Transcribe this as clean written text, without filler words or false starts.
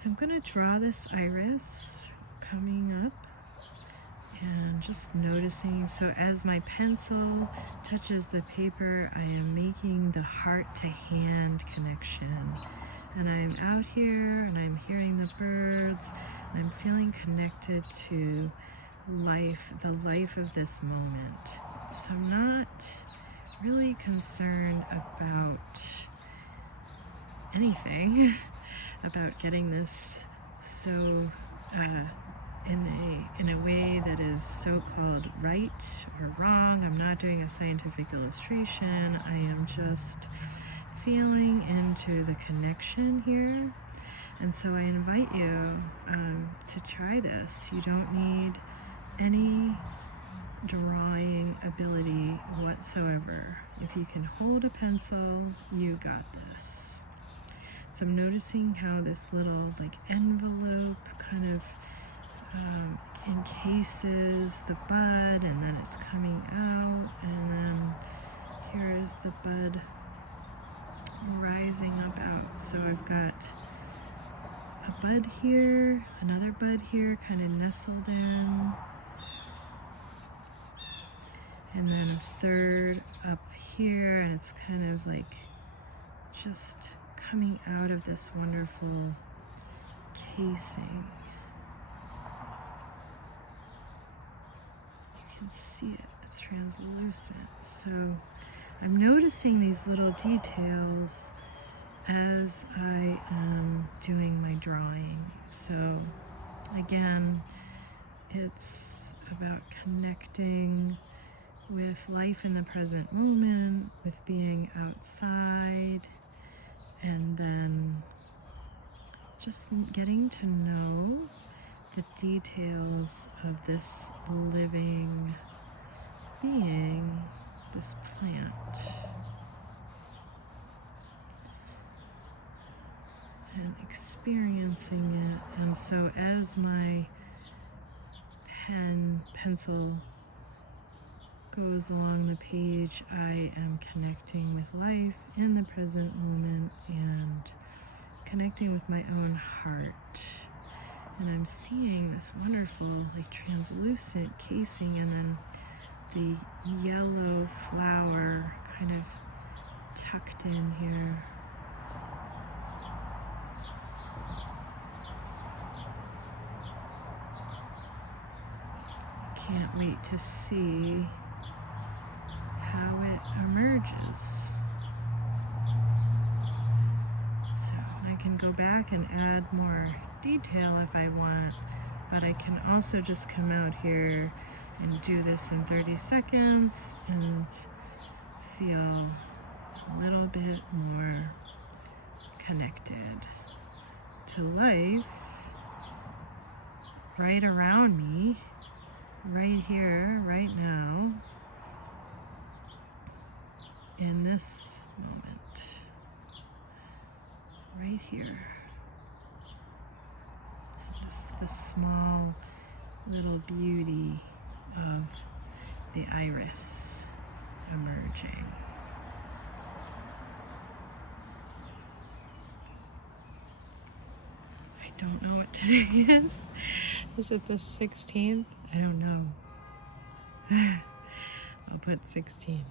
So I'm going to draw this iris coming up and just noticing. So as my pencil touches the paper, I am making the heart to hand connection. And I'm out here and I'm hearing the birds and I'm feeling connected to life, the life of this moment. So I'm not really concerned about anything, about getting this so in a way that is so-called right or wrong. I'm not doing a scientific illustration. I am just feeling into the connection here. And so I invite you to try this. You don't need any drawing ability whatsoever. If you can hold a pencil, you got this. So I'm noticing how this little like envelope kind of encases the bud, and then it's coming out, and then here is the bud rising up out. So I've got a bud here, another bud here kind of nestled in, and then a third up here, and it's kind of like just coming out of this wonderful casing. You can see it, it's translucent. So I'm noticing these little details as I am doing my drawing. So again, it's about connecting with life in the present moment, with being outside, and then just getting to know the details of this living being, this plant, and experiencing it. And so as my pencil goes along the page, I am connecting with life in the present moment and connecting with my own heart. And I'm seeing this wonderful like translucent casing, and then the yellow flower kind of tucked in here. Can't wait to see how it emerges. So I can go back and add more detail if I want, but I can also just come out here and do this in 30 seconds and feel a little bit more connected to life right around me, right here, right now, in this moment, right here. And just the small little beauty of the iris emerging. I don't know what today is. Is it the 16th? I don't know. I'll put 16.